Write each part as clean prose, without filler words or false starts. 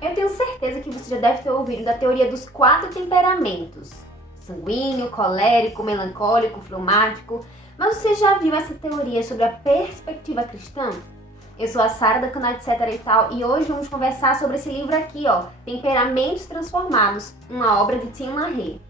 Eu tenho certeza que você já deve ter ouvido da teoria dos 4 temperamentos: sanguíneo, colérico, melancólico, fleumático. Mas você já viu essa teoria sobre a perspectiva cristã? Eu sou a Sara, do canal Etc e tal, e hoje vamos conversar sobre esse livro aqui, ó, Temperamentos Transformados, uma obra de Tim LaHaye.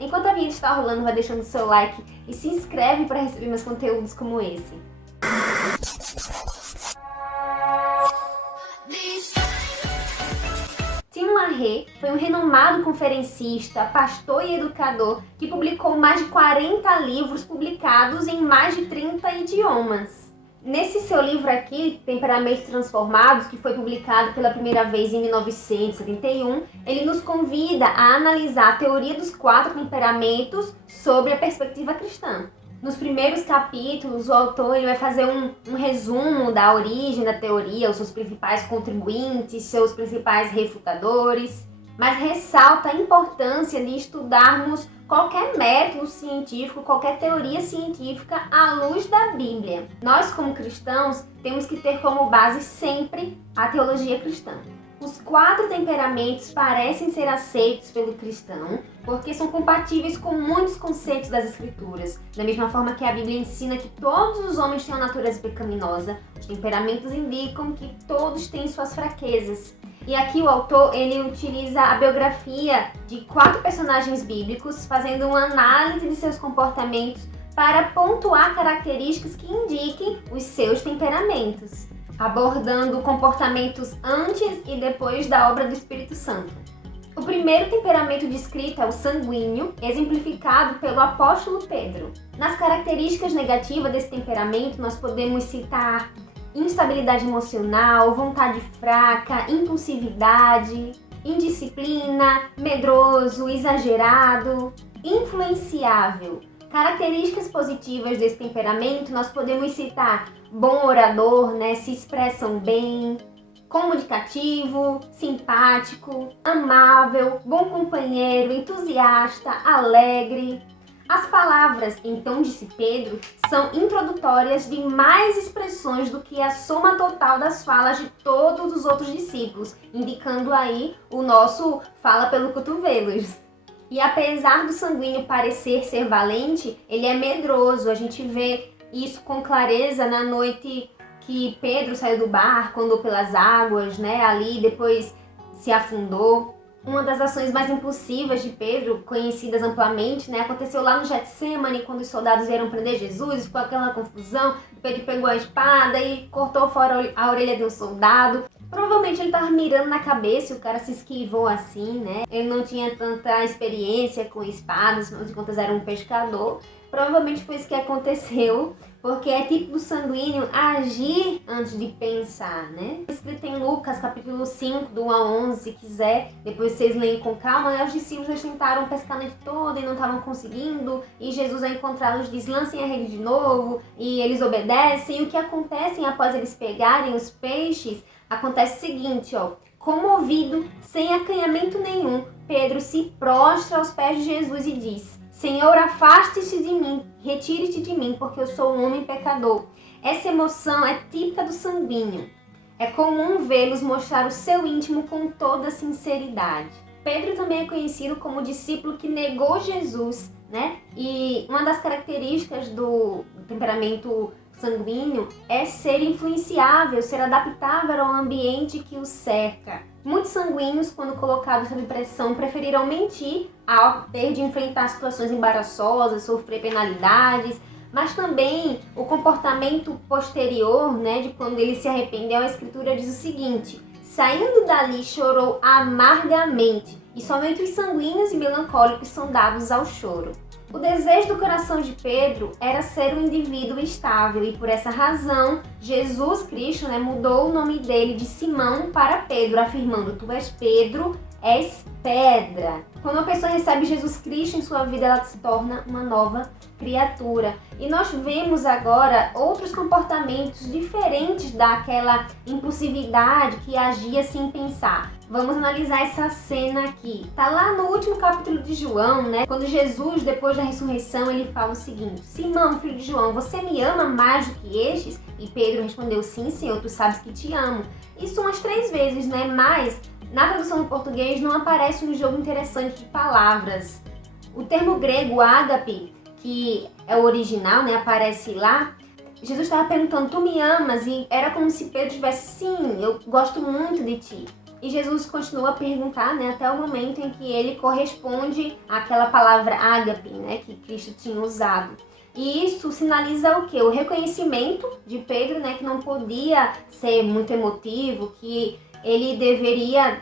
Enquanto a vinheta está rolando, vai deixando seu like e se inscreve para receber meus conteúdos como esse. Tim LaHaye foi um renomado conferencista, pastor e educador que publicou mais de 40 livros publicados em mais de 30 idiomas. Nesse seu livro aqui, Temperamentos Transformados, que foi publicado pela primeira vez em 1971, ele nos convida a analisar a teoria dos 4 temperamentos sobre a perspectiva cristã. Nos primeiros capítulos, o autor ele vai fazer um resumo da origem da teoria, os seus principais contribuintes, seus principais refutadores, mas ressalta a importância de estudarmos qualquer método científico, qualquer teoria científica à luz da Bíblia. Nós, como cristãos, temos que ter como base sempre a teologia cristã. Os 4 temperamentos parecem ser aceitos pelo cristão porque são compatíveis com muitos conceitos das Escrituras. Da mesma forma que a Bíblia ensina que todos os homens têm uma natureza pecaminosa, os temperamentos indicam que todos têm suas fraquezas. E aqui o autor ele utiliza a biografia de 4 personagens bíblicos, fazendo uma análise de seus comportamentos para pontuar características que indiquem os seus temperamentos, abordando comportamentos antes e depois da obra do Espírito Santo. O primeiro temperamento descrito é o sanguíneo, exemplificado pelo apóstolo Pedro. Nas características negativas desse temperamento, nós podemos citar instabilidade emocional, vontade fraca, impulsividade, indisciplina, medroso, exagerado, influenciável. Características positivas desse temperamento nós podemos citar bom orador, se expressam bem, comunicativo, simpático, amável, bom companheiro, entusiasta, alegre. As palavras, então disse Pedro, são introdutórias de mais expressões do que a soma total das falas de todos os outros discípulos, indicando aí o nosso fala pelo cotovelos. E apesar do sanguíneo parecer ser valente, ele é medroso. A gente vê isso com clareza na noite que Pedro saiu do barco, andou pelas águas, ali depois se afundou. Uma das ações mais impulsivas de Pedro, conhecidas amplamente, aconteceu lá no Getsemane, quando os soldados vieram prender Jesus, ficou aquela confusão. Pedro pegou a espada e cortou fora a orelha de um soldado. Provavelmente ele estava mirando na cabeça e o cara se esquivou assim, Ele não tinha tanta experiência com espadas, afinal de contas era um pescador. Provavelmente foi isso que aconteceu, porque é tipo do sanguíneo agir antes de pensar, Escrito em Lucas, capítulo 5, do 1 a 11, se quiser, depois vocês leem com calma, Os discípulos tentaram pescar a noite toda e não estavam conseguindo, e Jesus, ao encontrá-los, diz, lancem a rede de novo, e eles obedecem. E o que acontece após eles pegarem os peixes, acontece o seguinte, comovido, sem acanhamento nenhum, Pedro se prostra aos pés de Jesus e diz, Senhor, afaste-se de mim, retire-te de mim, porque eu sou um homem pecador. Essa emoção é típica do sanguíneo. É comum vê-los mostrar o seu íntimo com toda sinceridade. Pedro também é conhecido como o discípulo que negou Jesus, E uma das características do temperamento sanguíneo é ser influenciável, ser adaptável ao ambiente que o cerca. Muitos sanguíneos, quando colocados sob pressão, preferiram mentir ao ter de enfrentar situações embaraçosas, sofrer penalidades, mas também o comportamento posterior, de quando ele se arrependeu, a Escritura diz o seguinte, saindo dali chorou amargamente, e somente os sanguíneos e melancólicos são dados ao choro. O desejo do coração de Pedro era ser um indivíduo estável e por essa razão Jesus Cristo mudou o nome dele de Simão para Pedro, afirmando, tu és Pedro, és pedra. Quando uma pessoa recebe Jesus Cristo em sua vida, ela se torna uma nova criatura. E nós vemos agora outros comportamentos diferentes daquela impulsividade que agia sem pensar. Vamos analisar essa cena aqui. Tá lá no último capítulo de João, Quando Jesus, depois da ressurreição, ele fala o seguinte, Simão, filho de João, você me ama mais do que estes? E Pedro respondeu, sim, Senhor, tu sabes que te amo. Isso umas 3 vezes, Mas Na tradução do português não aparece um jogo interessante de palavras. O termo grego ágape, que é o original, né, aparece lá. Jesus estava perguntando, tu me amas? E era como se Pedro tivesse, sim, eu gosto muito de ti. E Jesus continua a perguntar, né, até o momento em que ele corresponde àquela palavra ágape, né, que Cristo tinha usado. E isso sinaliza o quê? O reconhecimento de Pedro, né, que não podia ser muito emotivo, que ele deveria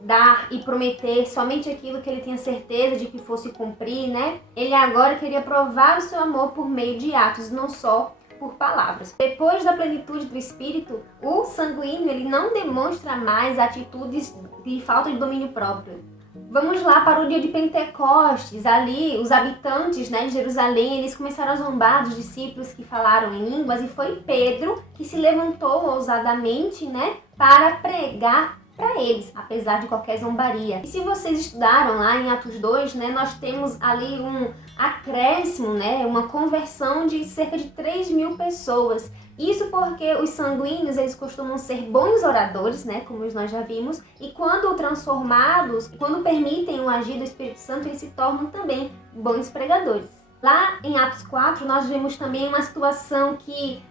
dar e prometer somente aquilo que ele tinha certeza de que fosse cumprir, né? Ele agora queria provar o seu amor por meio de atos, não só por palavras. Depois da plenitude do Espírito, o sanguíneo ele não demonstra mais atitudes de falta de domínio próprio. Vamos lá para o dia de Pentecostes. Ali, os habitantes, né, de Jerusalém, eles começaram a zombar dos discípulos que falaram em línguas e foi Pedro que se levantou ousadamente, né, para pregar para eles, apesar de qualquer zombaria. E se vocês estudaram lá em Atos 2, né, nós temos ali um acréscimo, né, uma conversão de cerca de 3.000 pessoas. Isso porque os sanguíneos, eles costumam ser bons oradores, né, como nós já vimos, e quando transformados, quando permitem o agir do Espírito Santo, eles se tornam também bons pregadores. Lá em Atos 4, nós vemos também uma situação que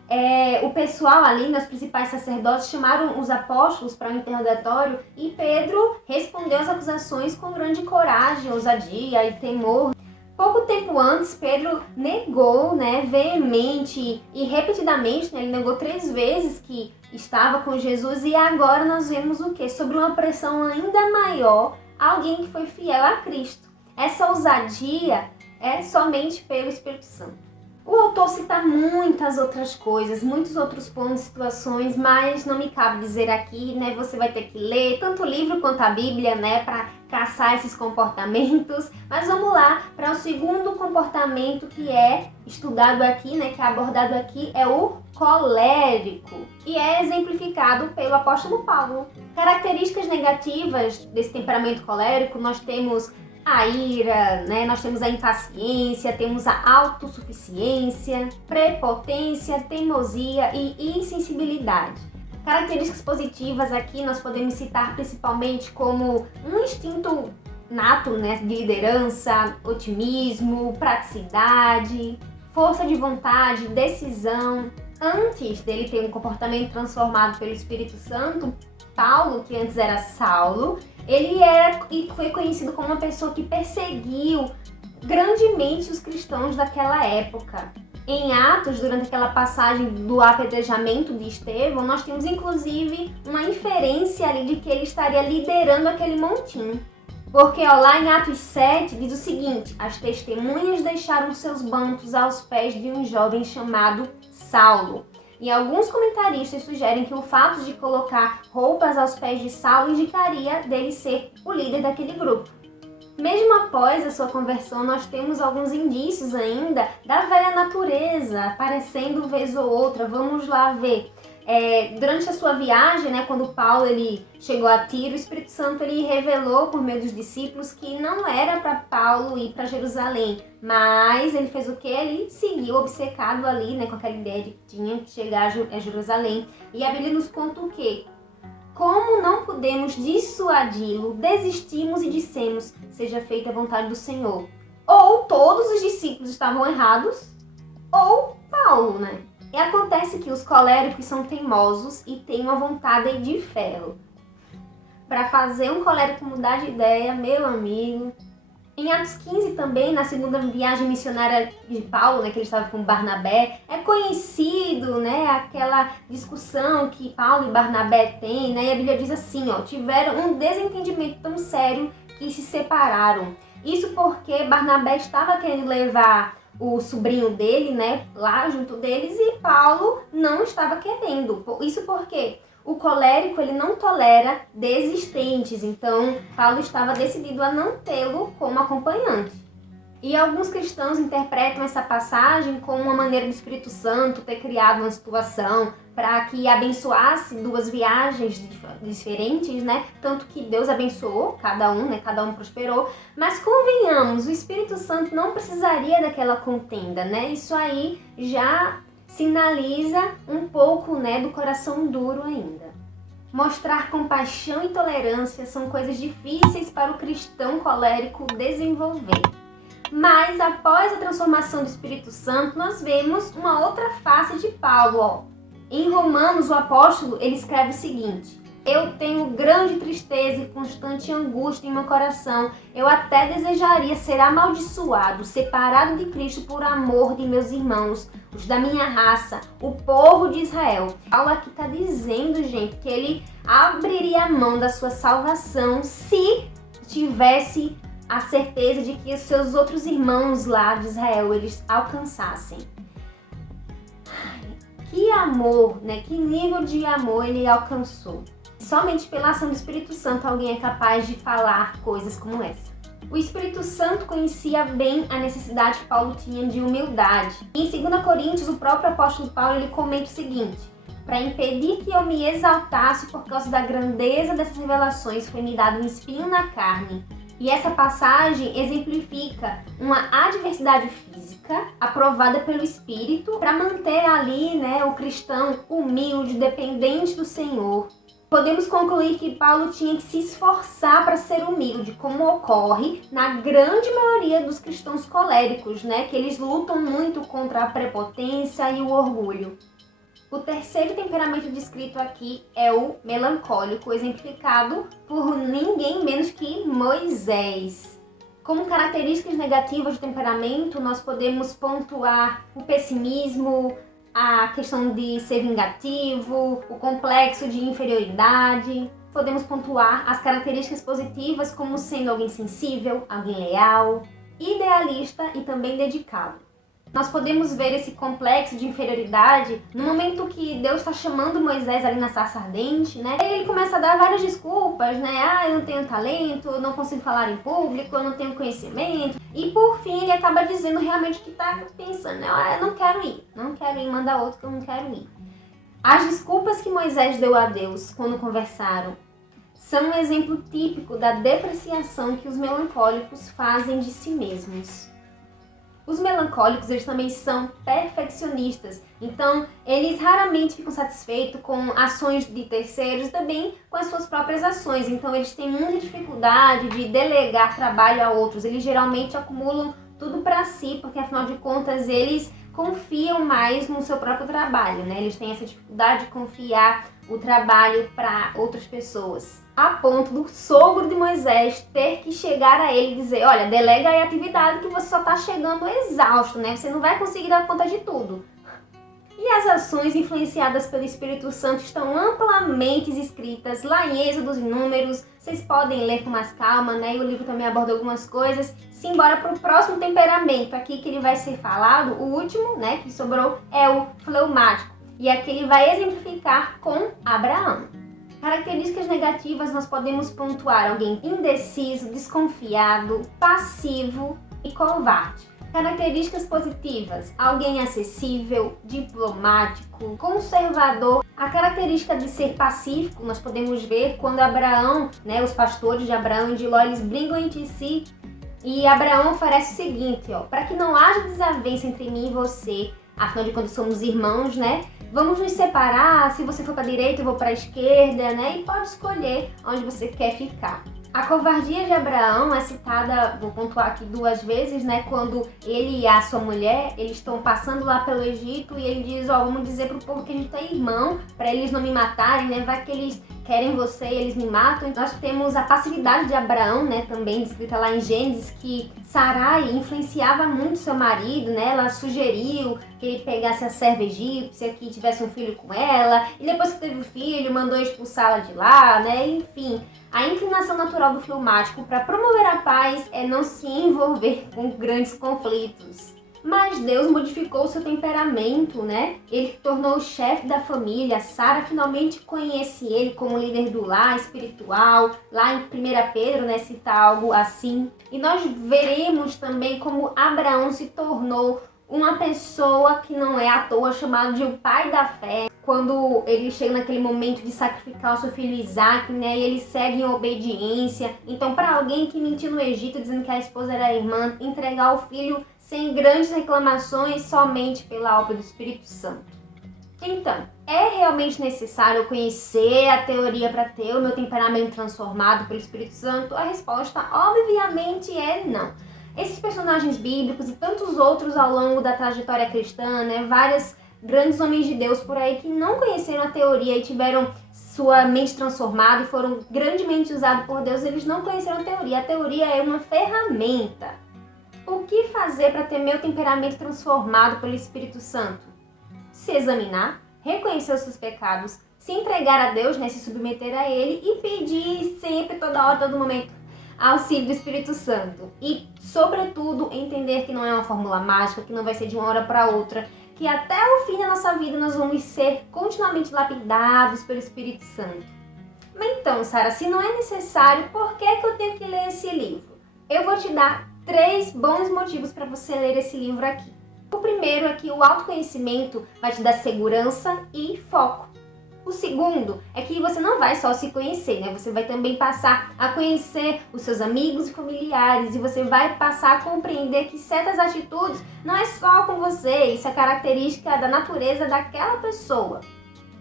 o pessoal ali, os principais sacerdotes, chamaram os apóstolos para um interrogatório e Pedro respondeu às acusações com grande coragem, ousadia e temor. Pouco tempo antes, Pedro negou, né, veemente e repetidamente, né, ele negou 3 vezes que estava com Jesus e agora nós vemos o quê? Sobre uma pressão ainda maior, alguém que foi fiel a Cristo. Essa ousadia é somente pelo Espírito Santo. O autor cita muitas outras coisas, muitos outros pontos, situações, mas não me cabe dizer aqui, né? Você vai ter que ler tanto o livro quanto a Bíblia, né? Para caçar esses comportamentos. Mas vamos lá para o segundo comportamento que é estudado aqui, né? Que é abordado aqui, é o colérico. E é exemplificado pelo apóstolo Paulo. Características negativas desse temperamento colérico, nós temos a ira, né? Nós temos a impaciência, temos a autossuficiência, prepotência, teimosia e insensibilidade. Características positivas aqui nós podemos citar principalmente como um instinto nato, né, de liderança, otimismo, praticidade, força de vontade, decisão. Antes dele ter um comportamento transformado pelo Espírito Santo, Paulo, que antes era Saulo, ele era e foi conhecido como uma pessoa que perseguiu grandemente os cristãos daquela época. Em Atos, durante aquela passagem do apedrejamento de Estevão, nós temos inclusive uma inferência ali de que ele estaria liderando aquele montim. Porque lá em Atos 7 diz o seguinte: as testemunhas deixaram seus bancos aos pés de um jovem chamado Saulo. E alguns comentaristas sugerem que o fato de colocar roupas aos pés de Saulo indicaria dele ser o líder daquele grupo. Mesmo após a sua conversão, nós temos alguns indícios ainda da velha natureza aparecendo vez ou outra. Vamos lá ver. Durante a sua viagem, né, quando Paulo ele chegou a Tiro, o Espírito Santo ele revelou por meio dos discípulos que não era para Paulo ir para Jerusalém, mas ele fez o que? Ele seguiu obcecado ali, né, com aquela ideia de que tinha que chegar a Jerusalém. E a Bíblia nos conta o quê? Como não pudemos dissuadi-lo, desistimos e dissemos, seja feita a vontade do Senhor. Ou todos os discípulos estavam errados, ou Paulo, né? E acontece que os coléricos são teimosos e têm uma vontade de ferro. Para fazer um colérico mudar de ideia, meu amigo. Em Atos 15 também, na segunda viagem missionária de Paulo, né, que ele estava com Barnabé, é conhecido, né, aquela discussão que Paulo e Barnabé têm, né, e a Bíblia diz assim, ó, tiveram um desentendimento tão sério que se separaram. Isso porque Barnabé estava querendo levar o sobrinho dele, né, lá junto deles, e Paulo não estava querendo. Isso porque o colérico ele não tolera desistentes, então Paulo estava decidido a não tê-lo como acompanhante. E alguns cristãos interpretam essa passagem como uma maneira do Espírito Santo ter criado uma situação para que abençoasse 2 viagens diferentes, né? Tanto que Deus abençoou cada um, né? Cada um prosperou. Mas convenhamos, o Espírito Santo não precisaria daquela contenda, né? Isso aí já sinaliza um pouco, né, do coração duro ainda. Mostrar compaixão e tolerância são coisas difíceis para o cristão colérico desenvolver. Mas após a transformação do Espírito Santo, nós vemos uma outra face de Paulo. Em Romanos, o apóstolo ele escreve o seguinte: eu tenho grande tristeza e constante angústia em meu coração. Eu até desejaria ser amaldiçoado, separado de Cristo por amor de meus irmãos, os da minha raça, o povo de Israel. Paulo aqui está dizendo, gente, que ele abriria a mão da sua salvação se tivesse a certeza de que os seus outros irmãos lá de Israel, eles alcançassem. Que amor, né? Que nível de amor ele alcançou. Somente pela ação do Espírito Santo alguém é capaz de falar coisas como essa. O Espírito Santo conhecia bem a necessidade que Paulo tinha de humildade. Em 2 Coríntios, o próprio apóstolo Paulo ele comenta o seguinte: para impedir que eu me exaltasse por causa da grandeza dessas revelações, foi me dado um espinho na carne. E essa passagem exemplifica uma adversidade física aprovada pelo Espírito para manter ali, né, o cristão humilde, dependente do Senhor. Podemos concluir que Paulo tinha que se esforçar para ser humilde, como ocorre na grande maioria dos cristãos coléricos, né, que eles lutam muito contra a prepotência e o orgulho. O terceiro temperamento descrito aqui é o melancólico, exemplificado por ninguém menos que Moisés. Como características negativas do temperamento, nós podemos pontuar o pessimismo, a questão de ser vingativo, o complexo de inferioridade. Podemos pontuar as características positivas como sendo alguém sensível, alguém leal, idealista e também dedicado. Nós podemos ver esse complexo de inferioridade no momento que Deus está chamando Moisés ali na sarça ardente, né? Ele começa a dar várias desculpas, né? Eu não tenho talento, eu não consigo falar em público, eu não tenho conhecimento. E por fim ele acaba dizendo realmente o que está pensando, né? Eu não quero ir, manda outro que eu não quero ir. As desculpas que Moisés deu a Deus quando conversaram são um exemplo típico da depreciação que os melancólicos fazem de si mesmos. Os melancólicos, eles também são perfeccionistas, então eles raramente ficam satisfeitos com ações de terceiros, também com as suas próprias ações. Então eles têm muita dificuldade de delegar trabalho a outros, eles geralmente acumulam tudo para si, porque afinal de contas eles confiam mais no seu próprio trabalho, né? Eles têm essa dificuldade de confiar o trabalho para outras pessoas. A ponto do sogro de Moisés ter que chegar a ele e dizer: olha, delega aí a atividade que você só está chegando exausto, né? Você não vai conseguir dar conta de tudo. E as ações influenciadas pelo Espírito Santo estão amplamente escritas lá em Êxodo e Números. Vocês podem ler com mais calma, né? E o livro também aborda algumas coisas. Simbora para o próximo temperamento aqui que ele vai ser falado. O último, né, que sobrou é o fleumático. E aqui ele vai exemplificar com Abraão. Características negativas nós podemos pontuar alguém indeciso, desconfiado, passivo e covarde. Características positivas: alguém acessível, diplomático, conservador. A característica de ser pacífico nós podemos ver quando Abraão, né, os pastores de Abraão e de Ló, eles brigam entre si e Abraão oferece o seguinte, para que não haja desavença entre mim e você, afinal de contas somos irmãos, né? Vamos nos separar, se você for para a direita eu vou para a esquerda, né? E pode escolher onde você quer ficar. A covardia de Abraão é citada, vou pontuar aqui 2 vezes, né? Quando ele e a sua mulher, eles estão passando lá pelo Egito e ele diz, vamos dizer pro povo que a gente é irmão, para eles não me matarem, né? Vai que eles querem você e eles me matam. Nós temos a passividade de Abraão, né? Também descrita lá em Gênesis, que Sarai influenciava muito seu marido, né? Ela sugeriu que ele pegasse a serva egípcia, que tivesse um filho com ela, e depois que teve o filho, mandou expulsá-la de lá, né? Enfim, a inclinação natural do fleumático para promover a paz é não se envolver com grandes conflitos. Mas Deus modificou seu temperamento, né? Ele se tornou o chefe da família. Sara finalmente conhece ele como líder do lar espiritual. Lá em 1 Pedro, né, cita algo assim. E nós veremos também como Abraão se tornou uma pessoa que não é à toa chamado de o pai da fé. Quando ele chega naquele momento de sacrificar o seu filho Isaac, né, e ele segue em obediência. Então, para alguém que mentiu no Egito dizendo que a esposa era a irmã, entregar o filho sem grandes reclamações somente pela obra do Espírito Santo. Então, é realmente necessário eu conhecer a teoria para ter o meu temperamento transformado pelo Espírito Santo? A resposta, obviamente, é não. Esses personagens bíblicos e tantos outros ao longo da trajetória cristã, né, vários grandes homens de Deus por aí que não conheceram a teoria e tiveram sua mente transformada e foram grandemente usados por Deus, eles não conheceram a teoria. A teoria é uma ferramenta. O que fazer para ter meu temperamento transformado pelo Espírito Santo? Se examinar, reconhecer os seus pecados, se entregar a Deus, né, se submeter a Ele e pedir sempre, toda hora, todo momento, auxílio do Espírito Santo. E, sobretudo, entender que não é uma fórmula mágica, que não vai ser de uma hora para outra, que até o fim da nossa vida nós vamos ser continuamente lapidados pelo Espírito Santo. Mas então, Sara, se não é necessário, por que eu tenho que ler esse livro? Eu vou te dar 3 bons motivos para você ler esse livro aqui. O primeiro é que o autoconhecimento vai te dar segurança e foco. O segundo é que você não vai só se conhecer, né? Você vai também passar a conhecer os seus amigos e familiares e você vai passar a compreender que certas atitudes não é só com você, isso é característica da natureza daquela pessoa.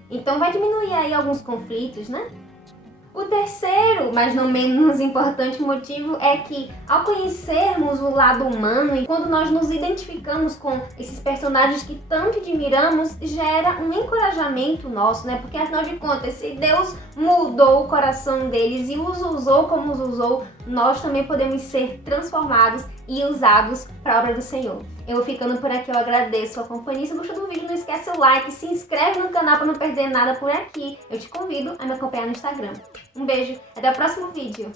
Então vai diminuir aí alguns conflitos, né? O terceiro, mas não menos importante motivo é que ao conhecermos o lado humano e quando nós nos identificamos com esses personagens que tanto admiramos, gera um encorajamento nosso, né? Porque afinal de contas, se Deus mudou o coração deles e os usou como os usou, nós também podemos ser transformados e usados para a obra do Senhor. Eu vou ficando por aqui, eu agradeço a companhia. Se gostou do vídeo, não esquece o like, se inscreve no canal para não perder nada por aqui. Eu te convido a me acompanhar no Instagram. Um beijo, até o próximo vídeo.